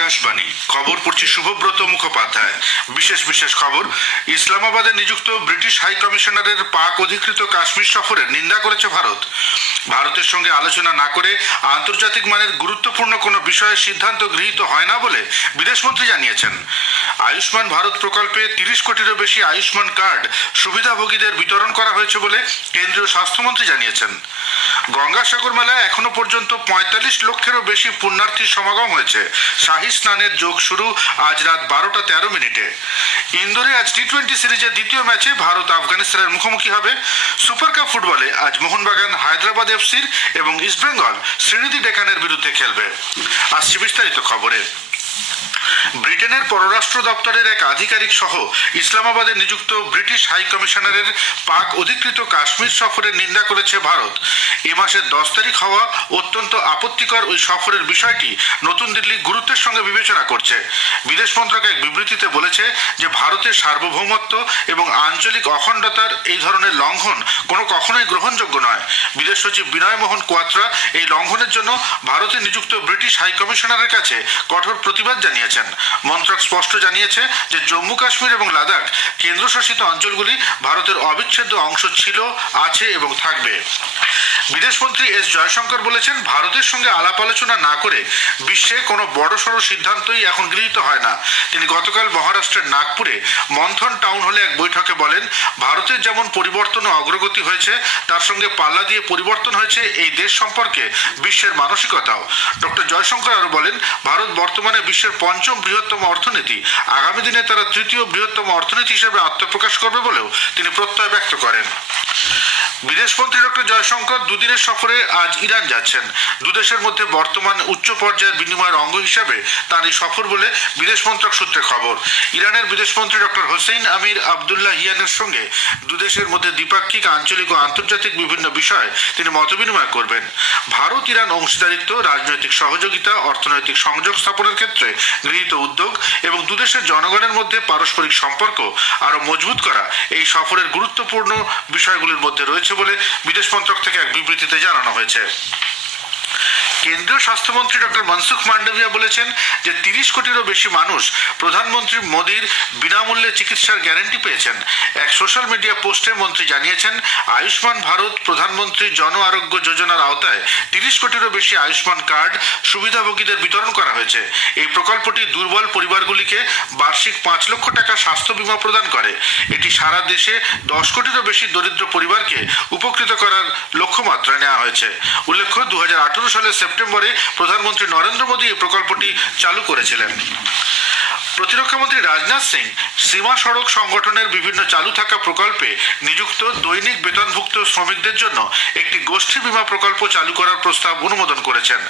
আকাশবাণী খবর পড়ছি শুভব্রত মুখোপাধ্যায়। বিশেষ খবর। ইসলামাবাদে নিযুক্ত ব্রিটিশ হাই কমিশনারের পাক অধিকৃত কাশ্মীর সফরের নিন্দা করেছে ভারত। ভারতের সঙ্গে আলোচনা না করে আন্তর্জাতিক মানের গুরুত্বপূর্ণ কোনো বিষয়ে সিদ্ধান্ত গৃহীত হয় না বলে বিদেশমন্ত্রী জানিয়েছেন। আয়ুষ্মান ভারত প্রকল্পে 30 কোটিরও বেশি আয়ুষ্মান কার্ড সুবিধাভোগীদের বিতরণ করা হয়েছে বলে কেন্দ্রীয় স্বাস্থ্যমন্ত্রী জানিয়েছেন। গঙ্গাসাগর মেলায় এখনো পর্যন্ত 45 লক্ষেরও বেশি পুণ্যার্থীর সমাগম হয়েছে। শাহী স্নানের যোগ শুরু আজ রাত 12:13। ইন্দোরে আজ টি-20 সিরিজের দ্বিতীয় ম্যাচে ভারত আফগানিস্তানের মুখোমুখি হবে। সুপার কাপ ফুটবলে আজ মোহনবাগান হায়দ্রাবাদ এফসির এবং ইস্টবেঙ্গল শ্রীনিধি ডেকানের বিরুদ্ধে খেলবে। আসছে বিস্তারিত খবরে। ব্রিটেনের পররাষ্ট্র দপ্তরের এক আধিকারিক সহ ইসলামাবাদে নিযুক্ত ব্রিটিশ হাই কমিশনারের পাক অধিকৃত কাশ্মীর সফরের নিন্দা করেছে ভারত। এ মাসের 10 তারিখ হওয়া অত্যন্ত আপত্তিকর ওই সফরের বিষয়টি নতুন দিল্লি গুরুত্বের সঙ্গে বিবেচনা করছে। বিদেশ মন্ত্রক এক বিবৃতিতে বলেছে যে ভারতের সার্বভৌমত্ব এবং আঞ্চলিক অখণ্ডতার এই ধরনের লঙ্ঘন কখনোই গ্রহণযোগ্য নয়। বিদেশ সচিব বিনয় মোহন কোয়াত্রা এই লঙ্ঘনের জন্য ভারতে নিযুক্ত ব্রিটিশ হাই কমিশনারের কাছে কঠোর প্রতিবাদ জানিয়েছেন। মন্ত্রক স্পষ্ট জানিয়েছে যে জম্মু কাশ্মীর এবং লাদাখ কেন্দ্রশাসিত অঞ্চলগুলি ভারতের অবিচ্ছেদ্য অংশ ছিল, আছে এবং থাকবে। বিদেশমন্ত্রী এস জয়শঙ্কর বলেছেন, ভারতের সঙ্গে আলাপ আলোচনা না করে বিশ্বে কোনো বড়সড় সিদ্ধান্তই এখন গৃহীত হয় না। তিনি গতকাল মহারাষ্ট্রের নাগপুরে মন্থন টাউন হলে এক বৈঠকে বলেন, ভারতের যেমন পরিবর্তন ও অগ্রগতি হয়েছে, তার সঙ্গে পাল্লা দিয়ে পরিবর্তন হয়েছে এই দেশ সম্পর্কে বিশ্বের মানসিকতাও। ডক্টর জয়শঙ্কর আরও বলেন, ভারত বর্তমানে বিশ্বের 5ম বৃহত্তম অর্থনীতি। আগামী দিনে তারা 3য় বৃহত্তম অর্থনীতি হিসেবে আত্মপ্রকাশ করবে বলেও তিনি প্রত্যয় ব্যক্ত করেন। বিদেশমন্ত্রী ডক্টর জয়শঙ্কর দুদিনের সফরে আজ ইরান যাচ্ছেন। দুদেশের মধ্যে বর্তমান উচ্চ পর্যায়ের বিনিময়ের অঙ্গ হিসাবে তার এই সফর বলে বিদেশ মন্ত্রক সূত্রে খবর। ইরানের বিদেশমন্ত্রী ডক্টর হোসেইন আমির আবদুল্লাহিয়ানের সঙ্গে দুদেশের মধ্যে দ্বিপাক্ষিক, আঞ্চলিক ও আন্তর্জাতিক বিভিন্ন বিষয়ে তিনি মতবিনিময় করবেন। ভারত ইরান অংশীদারিত্ব, রাজনৈতিক সহযোগিতা, অর্থনৈতিক সংযোগ স্থাপনের ক্ষেত্রে গৃহীত উদ্যোগ এবং দুদেশের জনগণের মধ্যে পারস্পরিক সম্পর্ক আরও মজবুত করা এই সফরের গুরুত্বপূর্ণ বিষয়গুলির মধ্যে রয়েছে বলে বিদেশ মন্ত্রক থেকে এক বিবৃতিতে জানানো হয়েছে। কেন্দ্রীয় স্বাস্থ্যমন্ত্রী ডক্টর মনসুখ মান্ডভিয়া বলেছেন যে 30 কোটিরও বেশি মানুষ প্রধানমন্ত্রী মোদীর বিনামূল্যে চিকিৎসার গ্যারান্টি পেয়েছেন। এক সোশ্যাল মিডিয়া পোস্টে মন্ত্রী জানিয়েছেন, আয়ুষ্মান ভারত প্রধানমন্ত্রী জন আরোগ্য যোজনার আওতায় 30 কোটিরও বেশি আয়ুষ্মান কার্ড সুবিধাভোগীদের বিতরণ করা হয়েছে। এই প্রকল্পটি দুর্বল পরিবারগুলিকে বার্ষিক 5 লক্ষ টাকা স্বাস্থ্য বীমা প্রদান করে। এটি সারা দেশে 10 কোটিরও বেশি দরিদ্র পরিবারকে উপকৃত করার লক্ষ্যমাত্রায় নেওয়া হয়েছে। উল্লেখ্য, 2018 সালের সেপ্টেম্বরে প্রধানমন্ত্রী নরেন্দ্র মোদী এই প্রকল্পটি চালু করেছিলেন। প্রতিরক্ষামন্ত্রী রাজনাথ সিং সীমা সড়ক সংগঠনের বিভিন্ন চালু থাকা প্রকল্পে নিযুক্ত দৈনিক বেতনভুক্ত শ্রমিকদের জন্য একটি গোষ্ঠী বীমা প্রকল্প চালু করার প্রস্তাব অনুমোদন করেছেন।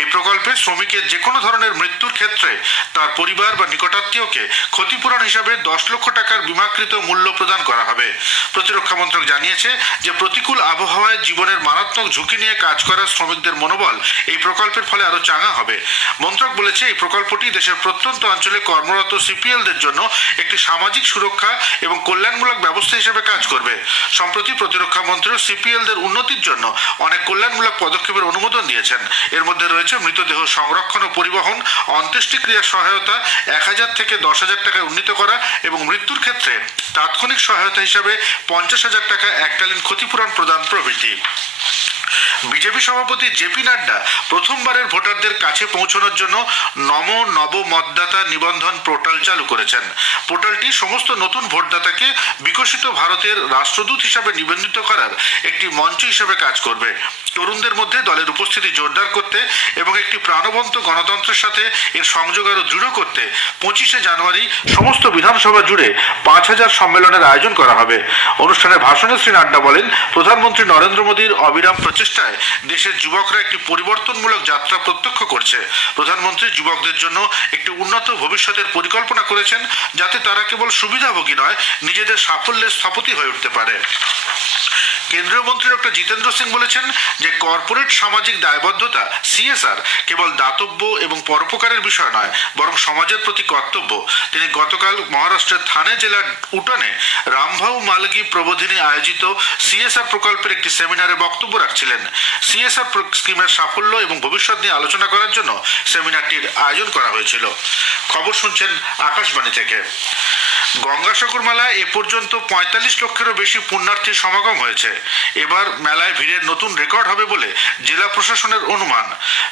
এই প্রকল্পে শ্রমিকের যে কোনো ধরনের মৃত্যুর ক্ষেত্রে তার পরিবার বা নিকটাত্মীয়কে ক্ষতিপূরণ হিসাবে 10 লক্ষ টাকার বীমাকৃত মূল্য প্রদান করা হবে। প্রতিরক্ষা মন্ত্রক জানিয়েছে যে প্রতিকূল আবহাওয়ায় জীবনের মারাত্মক ঝুঁকি নিয়ে কাজ করা শ্রমিকদের মনোবল এই প্রকল্পের ফলে আরও চাঙা হবে। মন্ত্রক বলেছে, এই প্রকল্পটি দেশের প্রত্যন্ত অঞ্চলে কর্মরত সিপিএলদের জন্য একটি সামাজিক সুরক্ষা এবং কল্যাণমূলক ব্যবস্থা হিসেবে কাজ করবে। সম্প্রতি প্রতিরক্ষা মন্ত্রী সিপিএলদের উন্নতির জন্য অনেক কল্যাণমূলক পদক্ষেপের অনুমোদন দিয়েছেন। এর মধ্যে রয়েছে মৃতদেহ সংরক্ষণ ও পরিবহন, অন্ত্যেষ্টিক্রিয়ার সহায়তা 1000 থেকে 10,000 টাকায় উন্নীত করা এবং মৃত্যুর ক্ষেত্রে তাৎক্ষণিক সহায়তা হিসাবে 50,000 টাকা এককালীন ক্ষতিপূরণ প্রদান প্রভৃতি। বিজেপি সভাপতি জেপি নাড্ডা প্রথমবারের ভোটারদের কাছে পৌঁছানোর জন্য নমো নব মতদাতা নিবন্ধন পোর্টাল চালু করেছেন। পোর্টালটি সমস্ত নতুন ভোটদাতাকে বিকশিত ভারতের রাষ্ট্রদূত হিসাবে নিবন্ধিত করার একটি মঞ্চ হিসেবে কাজ করবে। তরুণদের মধ্যে দলের উপস্থিতি জোরদার করতে এবং একটি প্রাণবন্ত গণতন্ত্রের সাথে এর সংযোগ আরও দৃঢ় করতে 25শে জানুয়ারি সমস্ত বিধানসভা জুড়ে 5000 সম্মেলনের আয়োজন করা হবে। অনুষ্ঠানে ভাষণে শ্রী নাড্ডা বলেন, প্রধানমন্ত্রী নরেন্দ্র মোদীর অবিরাম প্রচেষ্টায় দেশের যুবকরা একটি পরিবর্তনমূলক যাত্রা প্রত্যক্ষ করছে। প্রধানমন্ত্রী যুবকদের জন্য একটি উন্নত ভবিষ্যতের পরিকল্পনা করেছেন, যাতে তারা কেবল সুবিধাভোগী নয়, নিজেদের সাফল্যের স্থপতি হয়ে উঠতে পারে। কেন্দ্রীয় মন্ত্রী ডক্টর জিতেন্দ্র সিং বলেছেন যে কর্পোরেট সামাজিক দায়বদ্ধতা সিএসআর কেবল দাতব্য এবং পরোপকারের বিষয় নয়, বরং সমাজের প্রতি কর্তব্য। তিনি গতকাল মহারাষ্ট্রের থানে জেলার উটানে রামভাউ মালগি প্রবোধিনী আয়োজিত সিএসআর প্রকল্পের একটি সেমিনারে বক্তব্য রাখছিলেন। সিএসআর স্কিমের সাফল্য এবং ভবিষ্যৎ নিয়ে আলোচনা করার জন্য সেমিনারটির আয়োজন করা হয়েছিল। খবর শুনছেন আকাশবাণী থেকে। গঙ্গাসাগর মেলায় এ পর্যন্ত ৪৫ লক্ষেরও বেশি পুণ্যার্থীর সমাগম হয়েছে। এবার মেলায় ভিড়ের নতুন রেকর্ড হবে বলে জেলা প্রশাসনের অনুমান।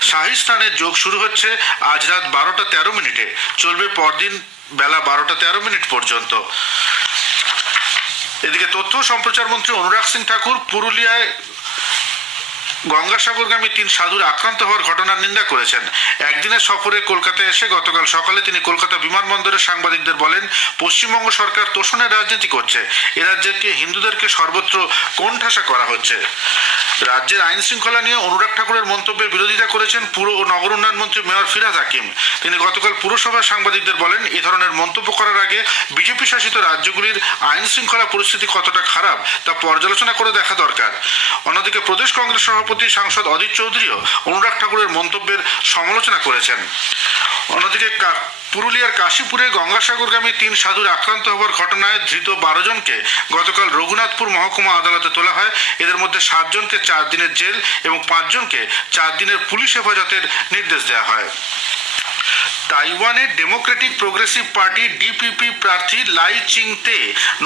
শাহী স্নানের যোগ শুরু হচ্ছে আজ রাত ১২টা ১৩ মিনিটে, চলবে পরদিন বেলা ১২টা ১৩ মিনিট পর্যন্ত। এদিকে তথ্য ও সম্প্রচার মন্ত্রী অনুরাগ সিং ঠাকুর পুরুলিয়ায় গঙ্গাসাগরগামী ৩ সাধুর আক্রান্ত হওয়ার ঘটনার নিন্দা করেছেন। একদিনের সফরে কলকাতায় এসে গতকাল সকালে তিনি কলকাতা বিমানবন্দরে সাংবাদিকদের বলেন, পশ্চিমবঙ্গ সরকার তোষণের রাজনীতি করছে। এ রাজ্যকে হিন্দুদেরকে সর্বত্র কোণঠাসা করা হচ্ছে। রাজ্যের আইন শৃঙ্খলা নিয়ে অনুরাগ ঠাকুরের মন্তব্যের বিরোধিতা করেছেন পুর ও নগর উন্নয়ন মন্ত্রী মেয়র ফিরহাদ হাকিম। তিনি গতকাল পুরসভার সাংবাদিকদের বলেন, এ ধরনের মন্তব্য করার আগে বিজেপি শাসিত রাজ্যগুলির আইন শৃঙ্খলা পরিস্থিতি কতটা খারাপ তা পর্যালোচনা করে দেখা দরকার। অন্যদিকে প্রদেশ কংগ্রেস সভাপতি সাংসদ অদিত চৌধুরীও অনুরাগ ঠাকুরের মন্তব্যের সমালোচনা করেছেন। অন্যদিকে পুরুলিয়ার কাশীপুরে গঙ্গাসাগরগামী ৩ সাধুর আক্রান্ত হওয়ার ঘটনায় ধৃত ১২ জনকে গতকাল রঘুনাথপুর মহকুমা আদালতে তোলা হয়। এদের মধ্যে ৭ জনকে ৪ দিনের জেল এবং ৫ জনকে ৪ দিনের পুলিশ হেফাজতের নির্দেশ দেওয়া হয়। তাইওয়ানের ডেমোক্রেটিক প্রোগ্রেসিভ পার্টি ডিপিপি প্রার্থী লাই চিং-তে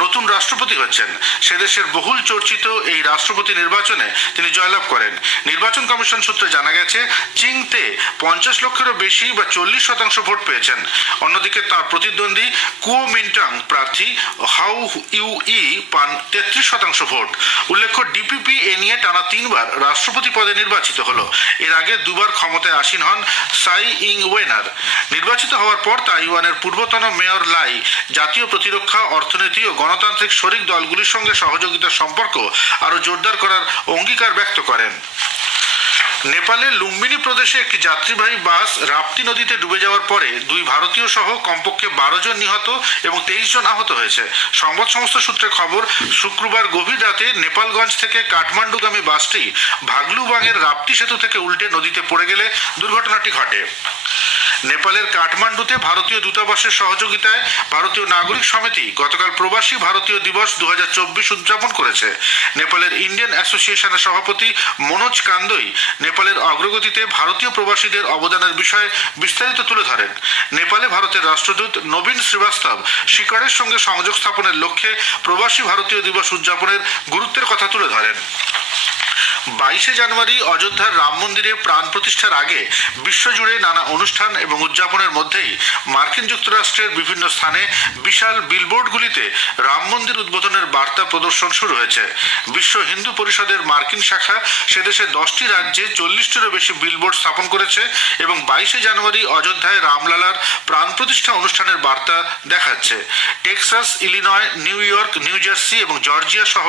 নতুন রাষ্ট্রপতি হচ্ছেন। সে দেশের বহুল চর্চিত এই রাষ্ট্রপতি নির্বাচনে তিনি জয়লাভ করেন। নির্বাচন কমিশন সূত্রে জানা গেছে, চিং-তে ৫০ লক্ষেরও বেশি বা ৪০% ভোট পেয়েছেন। অন্যদিকে তার প্রতিদ্বন্দ্বী কুওমিন্টাং প্রার্থী হাউ ইউ-ই পান ৩৩% ভোট। উল্লেখ্য, ডিপিপি এ নিয়ে টানা ৩বার রাষ্ট্রপতি পদে নির্বাচিত হল। এর আগে ২বার ক্ষমতায় আসীন হন সাই ইং-ওয়েনার। নির্বাচিত হওয়ার পর তাইওয়ানের পূর্বতন মেয়র লাই জাতীয় প্রতিরক্ষা, অর্থনীতি ও গণতান্ত্রিক শরিক দলগুলির সঙ্গে সহযোগিতার সম্পর্ক আরও জোরদার করার অঙ্গীকার ব্যক্ত করেন। নেপালের লুম্বিনী প্রদেশে একটি যাত্রীবাহী বাস রাপ্তি নদীতে ডুবে যাওয়ার পরে ২ ভারতীয় সহ কমপক্ষে ১২ জন নিহত এবং ২৩ জন আহত হয়েছে। সংবাদ সংস্থা সূত্রে খবর, শুক্রবার গভীর রাতে নেপালগঞ্জ থেকে কাঠমান্ডুগামী বাসটি ভাগলুবাংয়ের রাপ্তি সেতু থেকে উল্টে নদীতে পড়ে গেলে দুর্ঘটনাটি ঘটে। নেপালের কাঠমান্ডুতে ভারতীয় দূতাবাসের সহযোগিতায় ভারতীয় নাগরিক সমিতি গতকাল প্রবাসী ভারতীয় দিবস ২০২৪ উদযাপন করেছে। নেপালের ইন্ডিয়ান অ্যাসোসিয়েশনের সভাপতি মনোজ কান্দই নেপালের অগ্রগতিতে ভারতীয় প্রবাসীদের অবদানের বিষয়ে বিস্তারিত তুলে ধরেন। নেপালে ভারতের রাষ্ট্রদূত নবীন শ্রীবাস্তব শিকারের সঙ্গে সংযোগ স্থাপনের লক্ষ্যে প্রবাসী ভারতীয় দিবস উদযাপনের গুরুত্বের কথা তুলে ধরেন। ২২শে জানুয়ারি অযোধ্যার রাম মন্দিরে প্রাণ প্রতিষ্ঠার আগে বিশ্বজুড়ে নানা অনুষ্ঠান এবং উদযাপনের মধ্যেই মার্কিন যুক্তরাষ্ট্রের বিভিন্ন স্থানে বিশাল বিলবোর্ডগুলিতে রাম মন্দির উদ্বোধনের বার্তা প্রদর্শন শুরু হয়েছে। বিশ্ব হিন্দু পরিষদের মার্কিন শাখা সেদেশে 10টি রাজ্যে 40টিরও বেশি বিলবোর্ড স্থাপন করেছে এবং ২২শে জানুয়ারি অযোধ্যায় রামলালার প্রাণ প্রতিষ্ঠা অনুষ্ঠানের বার্তা দেখাচ্ছে। Texas, Illinois, new York, new jersey এবং জর্জিয়া সহ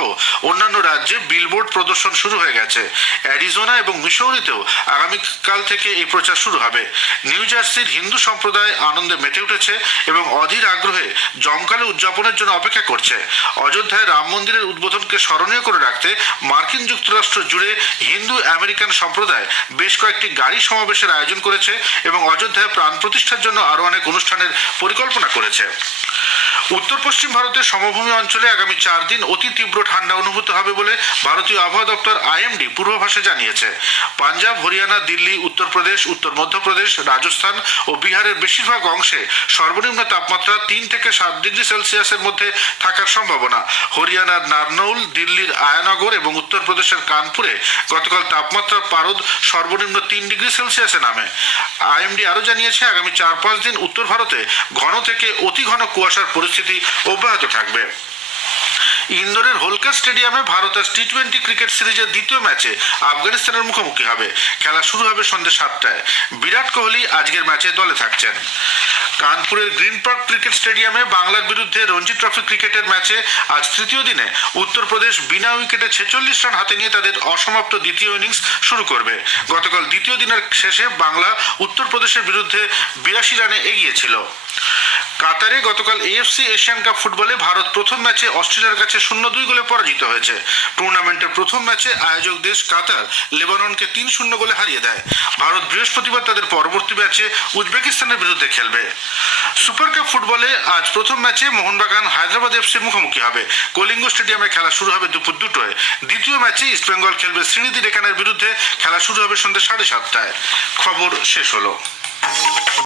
অন্যান্য রাজ্যে বিলবোর্ড প্রদর্শন শুরু হয়ে গেছে। অ্যারিজোনা এবং মিসৌরিতেও আগামীকাল থেকে এই প্রচার শুরু হবে। নিউ জার্সির হিন্দু সম্প্রদায় আনন্দে মেতে উঠেছে এবং অধীর আগ্রহে জমকালো উদযাপনের জন্য অপেক্ষা করছে। অযোধ্যায় রাম মন্দিরের উদ্বোধনকে স্মরণীয় করে রাখতে মার্কিন যুক্তরাষ্ট্র জুড়ে হিন্দু আমেরিকান সম্প্রদায় বেশ কয়েকটি গাড়ি সমাবেশের আয়োজন করেছে এবং অযোধ্যায় প্রাণ প্রতিষ্ঠার জন্য আরও অনেক অনুষ্ঠানের পরিকল্পনা করেছে। উত্তর পশ্চিম ভারতের সমভূমি অঞ্চলে আগামী 4 দিন অতি তীব্র ঠান্ডা অনুভূত হবে বলে ভারতীয় আবহাওয়া দপ্তর আইএমডি পূর্বাভাসে জানিয়েছে। পাঞ্জাব, হরিয়ানা, দিল্লি, উত্তরপ্রদেশ, উত্তর মধ্যপ্রদেশ, রাজস্থান ও বিহারের বেশিরভাগ অংশে সর্বনিম্ন তাপমাত্রা 3 থেকে 7 ডিগ্রি সেলসিয়াসের মধ্যে থাকার সম্ভাবনা। হরিয়ানার নারনৌল, দিল্লির আয়ানগর এবং উত্তরপ্রদেশের কানপুরে গতকাল তাপমাত্রার পারদ সর্বনিম্ন 3 ডিগ্রি সেলসিয়াসে নামে। আইএমডি আরও জানিয়েছে, আগামী 4-5 দিন উত্তর ভারতে ঘন থেকে অতি ঘন কুয়াশার পরিস্থিতি অব্যাহত থাকবে। ইন্দোরের হোলকার স্টেডিয়ামে ভারত আজ টি-20 ক্রিকেট সিরিজের দ্বিতীয় ম্যাচে আফগানিস্তানের মুখোমুখি হবে। খেলা শুরু হবে সন্ধ্যে 7টায়। বিরাট কোহলি আজকের ম্যাচে দলে থাকছেন। কানপুরের গ্রিন পার্ক ক্রিকেট স্টেডিয়ামে বাংলার বিরুদ্ধে রঞ্জি ট্রফি ক্রিকেটের ম্যাচে আজ তৃতীয় দিনে উত্তরপ্রদেশ বিনা উইকেটে 46 রান হাতে নিয়ে তাদের অসমাপ্ত দ্বিতীয় ইনিংস শুরু করবে। গতকাল দ্বিতীয় দিনের শেষে বাংলা উত্তরপ্রদেশের বিরুদ্ধে 82 রানে এগিয়ে ছিল। কাতারে গতকাল এএফসি এশিয়ান কাপ ফুটবলে ভারত প্রথম ম্যাচে অস্ট্রেলিয়ার কাছে 0-2 গোলে পরাজিত হয়েছে। টুর্নামেন্টের প্রথম ম্যাচে আয়োজক দেশ কাতার লেবাননকে 3-0 গোলে হারিয়ে দেয়। ভারত বৃহস্পতিবার তাদের পরবর্তী ম্যাচে উজবেকিস্তানের বিরুদ্ধে খেলবে। সুপার কাপ ফুটবলে আজ প্রথম ম্যাচে মোহনবাগান হায়দ্রাবাদ এফসির মুখোমুখি হবে। কলিঙ্গ স্টেডিয়ামে খেলা শুরু হবে দুপুর 2টায়। দ্বিতীয় ম্যাচে ইস্টবেঙ্গল খেলবে শ্রীনিধি ডেকানের বিরুদ্ধে। খেলা শুরু হবে সন্ধ্যে 7:30টায়। খবর শেষ হলো।